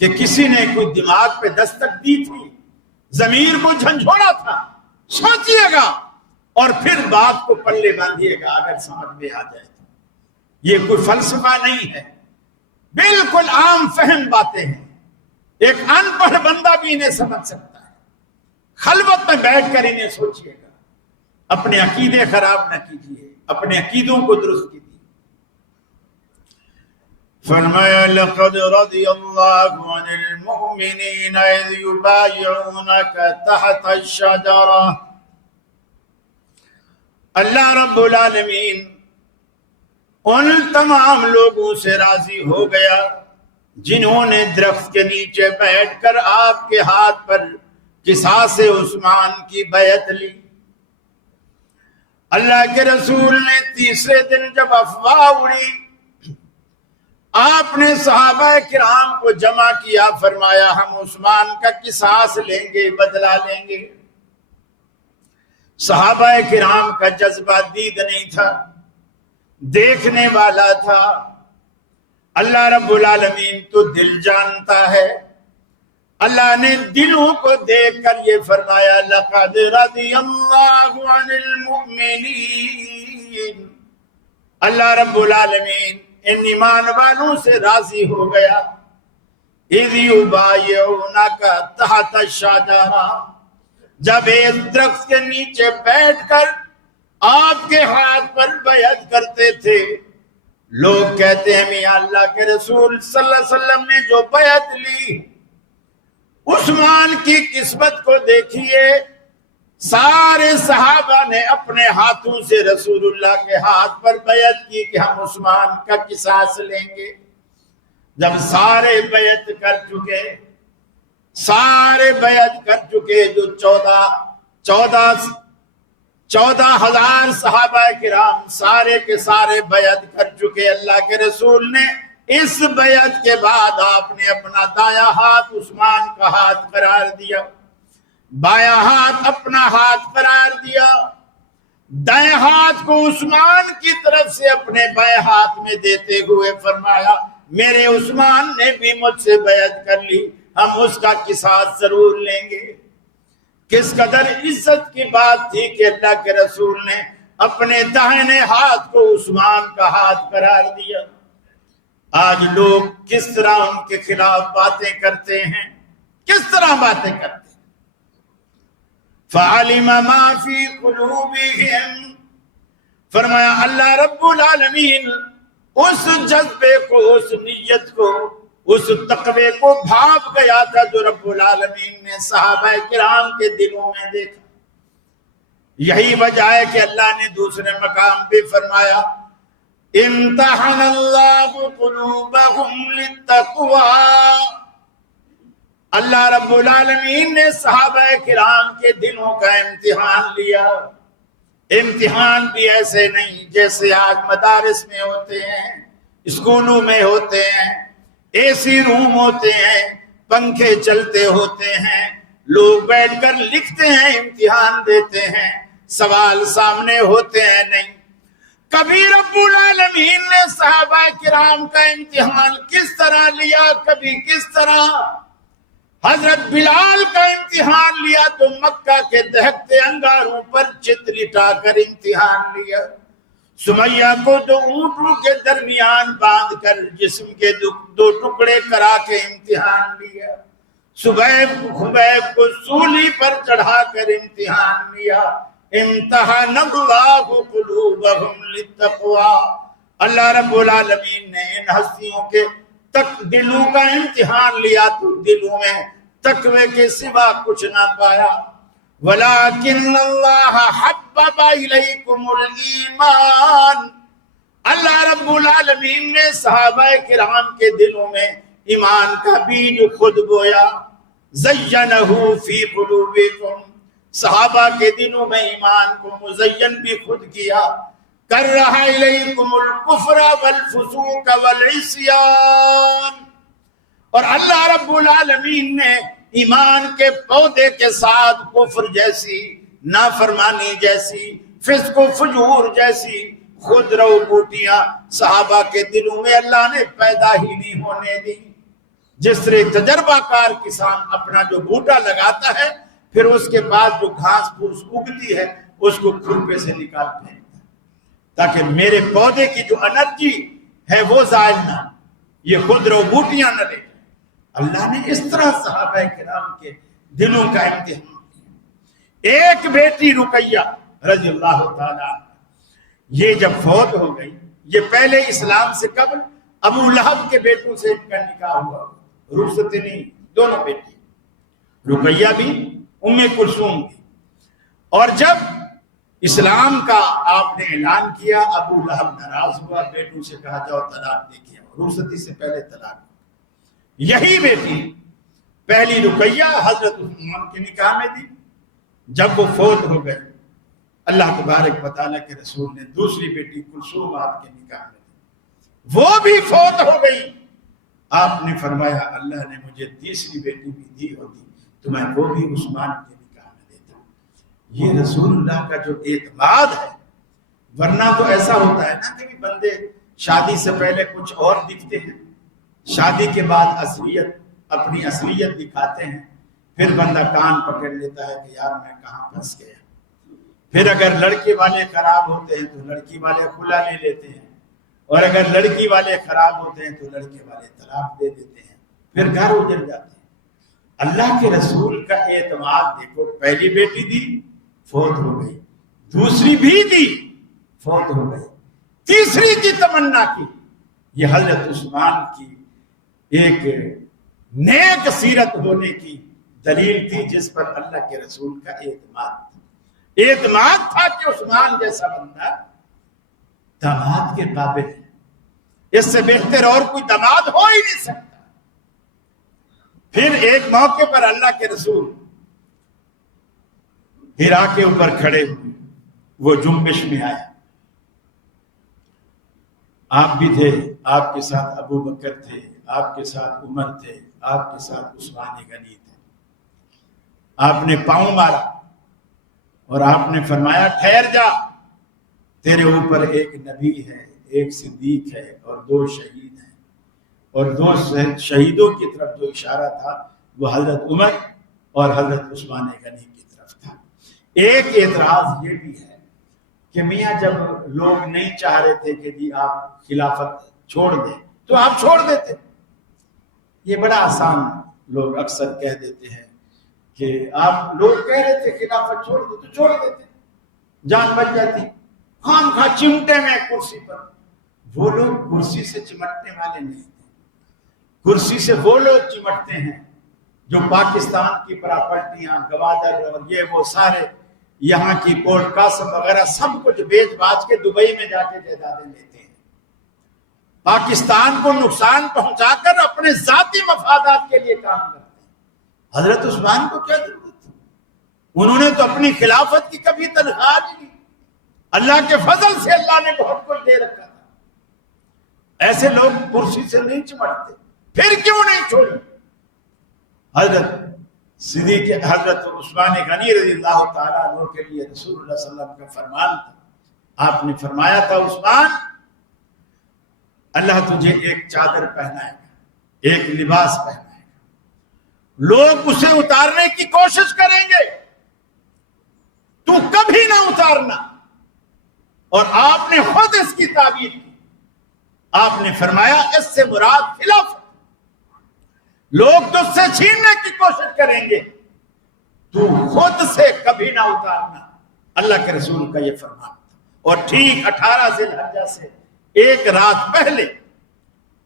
کہ کسی نے کوئی دماغ پہ دستک دی تھی، ضمیر کو جھنجھوڑا تھا، سوچئے گا اور پھر بات کو پلے باندھیے گا اگر سمجھ میں آ جائے تو۔ یہ کوئی فلسفہ نہیں ہے، بالکل عام فہم باتیں ہیں، ایک ان پڑھ بندہ بھی انہیں سمجھ سکتا ہے۔ خلوت میں بیٹھ کر انہیں سوچئے گا، اپنے عقیدے خراب نہ کیجیے، اپنے عقیدوں کو درست کیجیے۔ فرمایا لقد رضی اللہ عن المؤمنین اذ یبایعونک تحت الشجرہ، اللہ رب العالمین ان تمام لوگوں سے راضی ہو گیا جنہوں نے درخت کے نیچے بیٹھ کر آپ کے ہاتھ پر قصاص عثمان کی بیعت لی۔ اللہ کے رسول نے تیسرے دن جب افواہ اڑی، آپ نے صحابہ کرام کو جمع کیا، فرمایا ہم عثمان کا قصاص لیں گے، بدلہ لیں گے۔ صحابہ کرام کا جذبہ دید نہیں تھا، دیکھنے والا تھا۔ اللہ رب العالمین تو دل جانتا ہے، اللہ نے دلوں کو دیکھ کر یہ فرمایا لقد رضی اللہ عن المؤمنین، اللہ رب العالمین ان ایمان والوں سے راضی ہو گیا، اذ یبایعونک تحت الشجرہ، جب ایک درخت کے نیچے بیٹھ کر آپ کے ہاتھ پر بیعت کرتے تھے۔ لوگ کہتے ہیں میاں اللہ کے رسول صلی اللہ علیہ وسلم نے جو بیعت لی، عثمان کی قسمت کو دیکھیے، سارے صحابہ نے اپنے ہاتھوں سے رسول اللہ کے ہاتھ پر بیعت کی کہ ہم عثمان کا قصاص لیں گے۔ جب سارے بیعت کر چکے، سارے بیعت کر چکے، جو 14,000 صحابہ کرام سارے کے سارے بیعت کر چکے، اللہ کے رسول نے اس بیعت کے بعد آپ نے اپنا دایاں ہاتھ عثمان کا ہاتھ قرار دیا، بایاں ہاتھ اپنا ہاتھ قرار دیا، دائیں ہاتھ کو عثمان کی طرف سے اپنے بائیں ہاتھ میں دیتے ہوئے فرمایا میرے عثمان نے بھی مجھ سے بیعت کر لی، ہم اس کا قصاص ضرور لیں گے۔ کس قدر عزت کی بات تھی کہ اللہ کے رسول نے اپنے داہنے ہاتھ کو عثمان کا ہاتھ قرار دیا۔ آج لوگ کس طرح ان کے خلاف باتیں کرتے ہیں، کس طرح باتیں کرتے ہیں۔ فَعَلِمَ مَا فِي قُلُوبِهِمْ، فرمایا اللہ رب العالمین اس جذبے کو، اس نیت کو، اس تقوی کو بھاپ گیا تھا جو رب العالمین نے صحابہ کرام کے دلوں میں دیکھا۔ یہی وجہ ہے کہ اللہ نے دوسرے مقام پہ فرمایا امتحن اللہ قلوبہم للتقوی، اللہ رب العالمین نے صحابہ کرام کے دلوں کا امتحان لیا۔ امتحان بھی ایسے نہیں جیسے آج مدارس میں ہوتے ہیں، اسکولوں میں ہوتے ہیں، اے سی روم ہوتے ہیں، پنکھے چلتے ہوتے ہیں، لوگ بیٹھ کر لکھتے ہیں، امتحان دیتے ہیں، سوال سامنے ہوتے ہیں۔ نہیں، کبھی رب العالمین نے صحابہ کرام کا امتحان کس طرح لیا، کبھی کس طرح، حضرت بلال کا امتحان لیا تو مکہ کے دہکتے انگاروں پر چت لٹا کر امتحان لیا. سمیہ کو تو اونٹوں کے درمیان باندھ کر جسم کے دو ٹکڑے کرا کے امتحان لیا. خبیب کو سولی پر چڑھا کر امتحان لیا. امتحان اللہ قلوبہم للتقوی. اللہ رب العالمین نے ان ہستیوں کے دلوں کا امتحان لیا تو دلوں میں تقوی کے سوا کچھ نہ پایا. وَلَكِنَّ اللَّهَ حَبَّبَ إِلَيْكُمُ الْإِيمَانَ. اللہ رب العالمین نے صحابہ کرام کے دلوں میں ایمان کا بیج خود بویا. زَيَّنَهُ فِي قُلُوبِكُمْ. صحابہ کے دلوں میں ایمان کو مزین بھی خود کیا. کَرَّهَ إِلَيْكُمُ الْكُفْرَ وَالْفُسُوقَ وَالْعِصْيَانَ. اور اللہ رب العالمین نے ایمان کے پودے کے ساتھ کفر جیسی، نافرمانی جیسی، فسق و فجور جیسی خودرو بوٹیاں صحابہ کے دلوں میں اللہ نے پیدا ہی نہیں ہونے دی. جس طرح تجربہ کار کسان اپنا جو بوٹا لگاتا ہے پھر اس کے بعد جو گھاس پھوس اگتی ہے اس کو کھرپے سے نکال پھینکتا ہے تاکہ میرے پودے کی جو انرجی ہے وہ ضائع نہ، یہ خودرو بوٹیاں نہ لے. اللہ نے اس طرح صحابہ کرام کے دلوں کا امتحان کیا. ایک بیٹی رقیہ رضی اللہ تعالیٰ یہ جب فوت ہو گئی، یہ پہلے اسلام سے قبل ابو لہب کے بیٹوں سے ان کا نکاح ہوا. رخصتی نہیں، دونوں بیٹی، رقیہ بھی ام کلثوم بھی. اور جب اسلام کا آپ نے اعلان کیا ابو لہب ناراض ہوا، بیٹوں سے کہا جاؤ طلاق دے کے آؤ. رخصتی سے پہلے طلاق. یہی بیٹی پہلی رقیہ حضرت عثمان کے نکاح میں دی. جب وہ فوت ہو گئی اللہ تبارک و تعالیٰ کے رسول نے دوسری بیٹی کلثوم آپ کے نکاح میں دی. وہ بھی فوت ہو گئی. آپ نے فرمایا اللہ نے مجھے تیسری بیٹی بھی دی ہوتی تو میں وہ بھی عثمان کے نکاح میں دیتا. یہ رسول اللہ کا جو اعتماد ہے. ورنہ تو ایسا ہوتا ہے نا کہ بندے شادی سے پہلے کچھ اور دکھتے ہیں، شادی کے بعد اصلیت اپنی اصلیت دکھاتے ہیں. پھر بندہ کان پکڑ لیتا ہے کہ یار میں کہاں پھنس گیا. پھر اگر لڑکے والے خراب ہوتے ہیں تو لڑکی والے کھلا لے لیتے ہیں، اور اگر لڑکی والے خراب ہوتے ہیں تو لڑکے والے طلاق دے دیتے ہیں. پھر گھر اجڑ جاتے ہیں. اللہ کے رسول کا اعتماد دیکھو. پہلی بیٹی دی فوت ہو گئی، دوسری بھی دی فوت ہو گئی، تیسری کی تمنا کی. یہ حضرت عثمان کی ایک نیک سیرت ہونے کی دلیل تھی جس پر اللہ کے رسول کا اعتماد تھا کہ عثمان جیسا بندہ داماد کے قابل ہے. اس سے بہتر اور کوئی داماد ہو ہی نہیں سکتا. پھر ایک موقع پر اللہ کے رسول ہرا کے اوپر کھڑے ہوئے، وہ جنبش میں آیا. آپ بھی تھے، آپ کے ساتھ ابو بکر تھے، آپ کے ساتھ عمر تھے، آپ کے ساتھ عثمان غنی تھے. آپ نے پاؤں مارا اور آپ نے فرمایا ٹھہر جا، تیرے اوپر ایک نبی ہے، ایک صدیق ہے اور 2 شہید ہیں. اور 2 شہیدوں کی طرف جو اشارہ تھا وہ حضرت عمر اور حضرت عثمان غنی کی طرف تھا. ایک اعتراض یہ بھی ہے کہ میاں جب لوگ نہیں چاہ رہے تھے کہ جی آپ خلافت چھوڑ دیں تو آپ چھوڑ دیتے. یہ بڑا آسان لوگ اکثر کہہ دیتے ہیں کہ آپ لوگ کہہ رہے تھے خلافت چھوڑ دیں تو چھوڑ دیتے، جان بچ جاتی. خام خواہ چمٹے میں کرسی پر. وہ لوگ کرسی سے چمٹنے والے نہیں تھے. کرسی سے وہ لوگ چمٹتے ہیں جو پاکستان کی پراپرٹیاں، گوادر اور یہ وہ سارے یہاں کی پورٹ قاسم وغیرہ سب کچھ بیچ باچ کے دبئی میں جا کے جائیدادیں لیتے ہیں. پاکستان کو نقصان پہنچا کر اپنے ذاتی مفادات کے لیے کام کرتے ہیں. حضرت عثمان کو کیا ضرورت تھی؟ انہوں نے تو اپنی خلافت کی کبھی تنخواہ نہیں لی. اللہ کے فضل سے اللہ نے بہت کچھ دے رکھا تھا. ایسے لوگ کرسی سے نہیں چمٹتے. پھر کیوں نہیں چھوڑے؟ حضرت عثمان غنی رضی اللہ تعالیٰ عنہ کے لیے رسول اللہ صلی اللہ علیہ وسلم کا فرمان تھا. آپ نے فرمایا تھا عثمان اللہ تجھے ایک چادر پہنائے گا، ایک لباس پہنائے گا، لوگ اسے اتارنے کی کوشش کریں گے، تو کبھی نہ اتارنا۔ اور آپ نے خود اس کی تعبیر کی، آپ نے فرمایا اس سے مراد خلافت، لوگ تجھ سے چھیننے کی کوشش کریں گے، تو خود سے کبھی نہ اتارنا۔ اللہ کے رسول کا یہ فرمان تھا۔ اور ٹھیک 18 ذی الحجہ سے ایک رات پہلے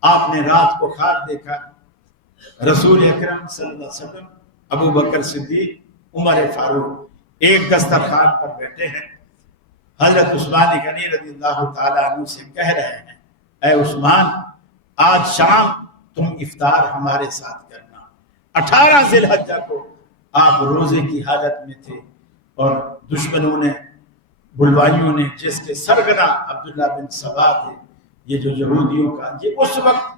آپ نے رات کو خواب دیکھا، رسول اکرم صلی اللہ علیہ وسلم، ابو بکر صدیق، عمر فاروق ایک دسترخوان پر بیٹھے ہیں۔ حضرت عثمان غنی رضی اللہ تعالیٰ عنہ سے کہہ رہے ہیں، اے عثمان، آج شام تم افطار ہمارے ساتھ کرنا۔ 18 ذی الحجہ کو آپ روزے کی حالت میں تھے، اور دشمنوں نے، بلوائیوں نے، جس کے سرگنا عبداللہ بن سبا تھے، یہ جو یہودیوں کا، یہ اس وقت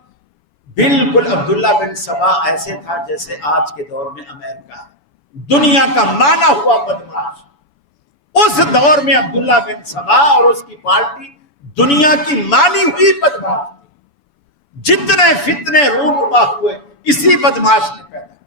بالکل عبداللہ بن سبا ایسے تھا جیسے آج کے دور میں امریکہ ہے، دنیا کا مانا ہوا بدماش۔ اس دور میں عبداللہ بن سبا اور اس کی پارٹی دنیا کی مانی ہوئی بدماش تھی۔ جتنے فتنے رونما ہوئے اسی بدماش نے پیدا کی۔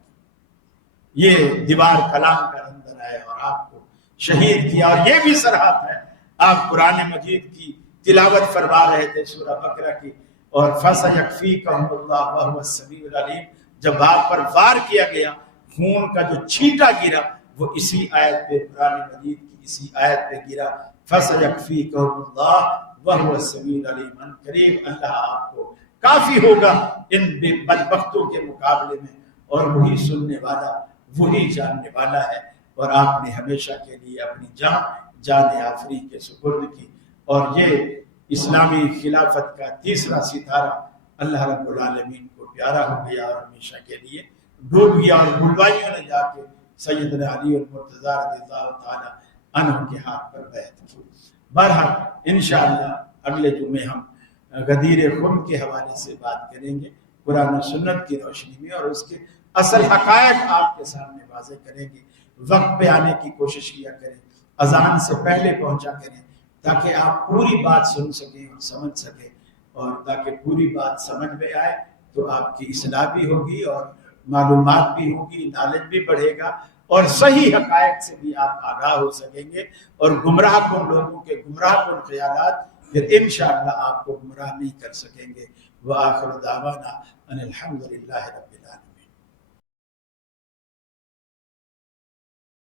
یہ دیوار کلام کا اندر آئے اور آپ کو شہید کیا۔ اور یہ بھی صراحت ہے، آپ قرآن مجید کی تلاوت فرما رہے تھے سورہ بقرہ کی، اور فَسَيَكْفِيكَهُمُ اللَّهُ وَهُوَ السَّمِيعُ الْعَلِيمُ، جب آپ پر وار کیا گیا، خون کا جو چھینٹا گرا وہ اسی آیت پہ، قرآن مجید کی اسی آیت پہ گرا، فَسَيَكْفِيكَهُمُ اللَّهُ وَهُوَ السَّمِيعُ الْعَلِيمُ۔ قریب اللہ آپ کو کافی ہوگا ان بدبختوں کے مقابلے میں، اور وہی سننے والا، وہی جاننے والا ہے۔ اور آپ نے ہمیشہ کے لیے اپنی جان آفری کے سپرد کی، اور یہ اسلامی خلافت کا تیسرا ستارہ اللہ رب العالمین کو پیارا ہو گیا اور ہمیشہ کے لیے ڈوب گیا، اور بلوائیوں نے جا کے سیدنا علی المرتضیٰ رضی اللہ تعالی عنہ کے ہاتھ پر بیعت کی۔ بہرحال انشاءاللہ اگلے جمعے ہم غدیر خم کے حوالے سے بات کریں گے، قرآن و سنت کی روشنی میں، اور اس کے اصل حقائق آپ کے سامنے واضح کریں گے۔ وقت پہ آنے کی کوشش کیا کریں، اذان سے پہلے پہنچا کریں، تاکہ آپ پوری بات سن سکیں اور سمجھ سکیں، اور تاکہ پوری بات سمجھ میں آئے تو آپ کی اصلاح بھی ہوگی اور معلومات بھی ہوگی، نالج بھی بڑھے گا، اور صحیح حقائق سے بھی آپ آگاہ ہو سکیں گے، اور گمراہ کن لوگوں کے گمراہ کن خیالات پھر انشاءاللہ آپ کو گمراہ نہیں کر سکیں گے۔ وآخر دعوانا ان الحمدللہ رب العالمین۔